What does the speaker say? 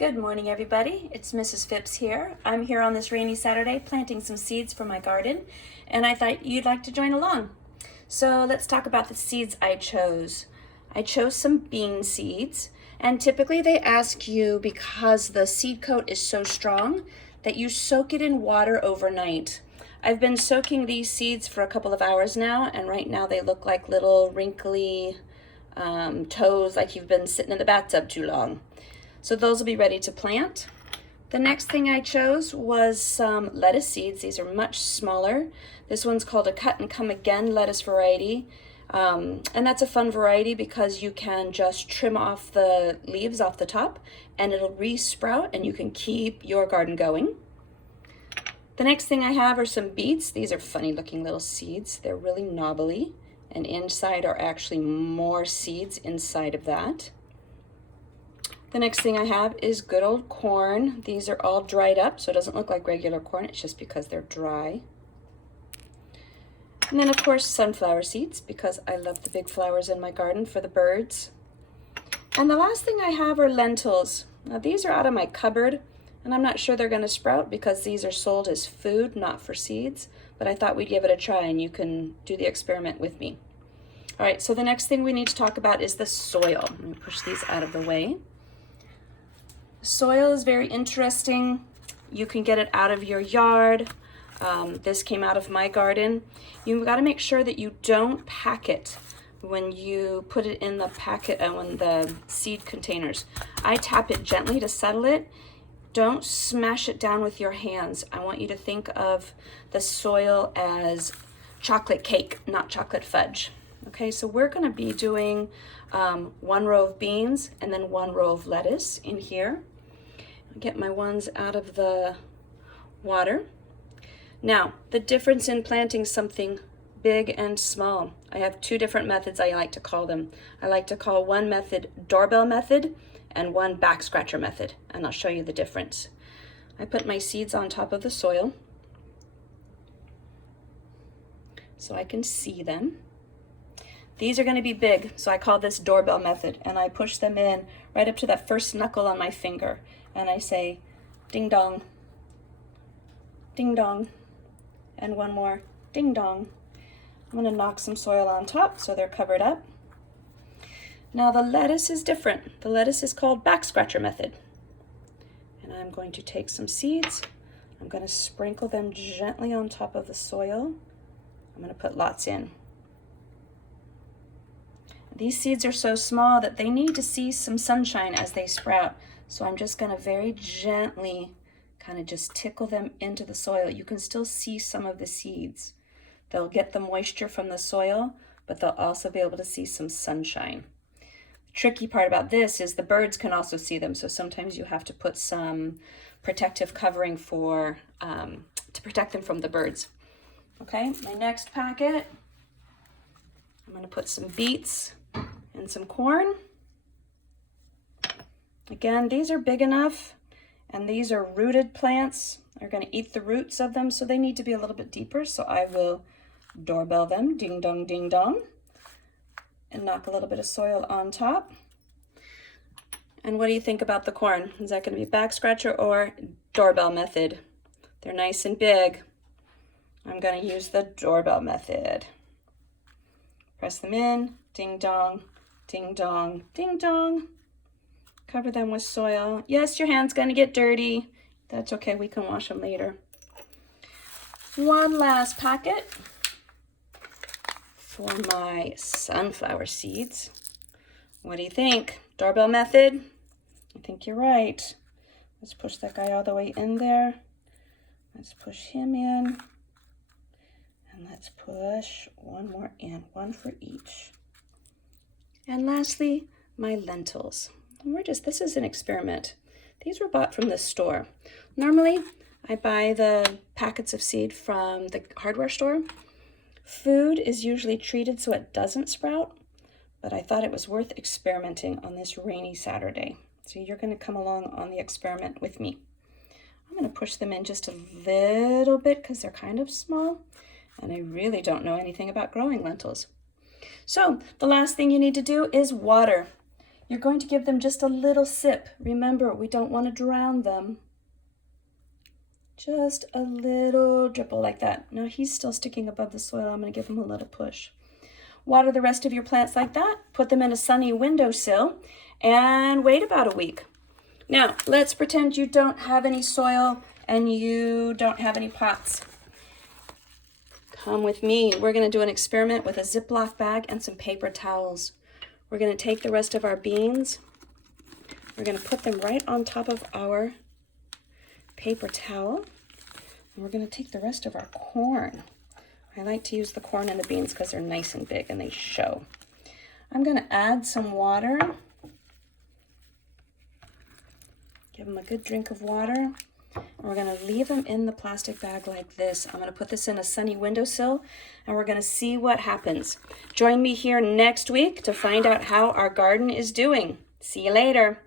Good morning, everybody. It's Mrs. Phipps here. I'm here on this rainy Saturday planting some seeds for my garden, and I thought you'd like to join along. So let's talk about the seeds I chose. I chose some bean seeds, and typically they ask you, because the seed coat is so strong, that you soak it in water overnight. I've been soaking these seeds for a couple of hours now, and right now they look like little wrinkly toes, like you've been sitting in the bathtub too long. So those will be ready to plant. The next thing I chose was some lettuce seeds. These are much smaller. This one's called a cut and come again lettuce variety. And that's a fun variety because you can just trim off the leaves off the top and it'll re-sprout and you can keep your garden going. The next thing I have are some beets. These are funny looking little seeds. They're really knobbly, and inside are actually more seeds inside of that. The next thing I have is good old corn. These are all dried up, so it doesn't look like regular corn. It's just because they're dry. And then, of course, sunflower seeds, because I love the big flowers in my garden for the birds. And the last thing I have are lentils. Now, these are out of my cupboard, and I'm not sure they're going to sprout because these are sold as food, not for seeds. But I thought we'd give it a try, and you can do the experiment with me. All right, so the next thing we need to talk about is the soil. Let me push these out of the way. Soil is very interesting. You can get it out of your yard. This came out of my garden. You've got to make sure that you don't pack it when you put it in the packet and in the seed containers. I tap it gently to settle it. Don't smash it down with your hands. I want you to think of the soil as chocolate cake, not chocolate fudge. Okay, so we're going to be doing one row of beans and then one row of lettuce in here. Get my ones out of the water. Now, the difference in planting something big and small. I have two different methods I like to call them. I like to call one method doorbell method and one back scratcher method, and I'll show you the difference. I put my seeds on top of the soil so I can see them. These are going to be big, so I call this doorbell method, and I push them in right up to that first knuckle on my finger, and I say ding dong, ding dong, and one more ding dong. I'm going to knock some soil on top so they're covered up. Now the lettuce is different. The lettuce is called back scratcher method, and I'm going to take some seeds. I'm going to sprinkle them gently on top of the soil. I'm going to put lots in. These seeds are so small that they need to see some sunshine as they sprout. So I'm just going to very gently kind of just tickle them into the soil. You can still see some of the seeds. They'll get the moisture from the soil, but they'll also be able to see some sunshine. The tricky part about this is the birds can also see them. So sometimes you have to put some protective covering for to protect them from the birds. Okay, my next packet, I'm going to put some beets and some corn. Again, these are big enough, and these are rooted plants. They're going to eat the roots of them, so they need to be a little bit deeper. So I will doorbell them, ding dong, ding dong, and knock a little bit of soil on top. And what do you think about the corn? Is that going to be back scratcher or doorbell method? They're nice and big. I'm going to use the doorbell method. Press them in, ding dong, ding dong, ding dong. Cover them with soil. Yes, your hand's gonna get dirty. That's okay, we can wash them later. One last packet for my sunflower seeds. What do you think? Doorbell method? I think you're right. Let's push that guy all the way in there. Let's push him in. And let's push one more in, one for each. And lastly, my lentils. This is an experiment. These were bought from the store. Normally, I buy the packets of seed from the hardware store. Food is usually treated so it doesn't sprout, but I thought it was worth experimenting on this rainy Saturday. So you're going to come along on the experiment with me. I'm going to push them in just a little bit because they're kind of small, and I really don't know anything about growing lentils. So the last thing you need to do is water. You're going to give them just a little sip. Remember, we don't want to drown them. Just a little dribble like that. Now he's still sticking above the soil. I'm going to give him a little push. Water the rest of your plants like that. Put them in a sunny windowsill and wait about a week. Now, let's pretend you don't have any soil and you don't have any pots. Come with me. We're going to do an experiment with a Ziploc bag and some paper towels. We're going to take the rest of our beans. We're going to put them right on top of our paper towel. And we're going to take the rest of our corn. I like to use the corn and the beans because they're nice and big and they show. I'm going to add some water. Give them a good drink of water. And we're going to leave them in the plastic bag like this. I'm going to put this in a sunny windowsill and we're going to see what happens. Join me here next week to find out how our garden is doing. See you later.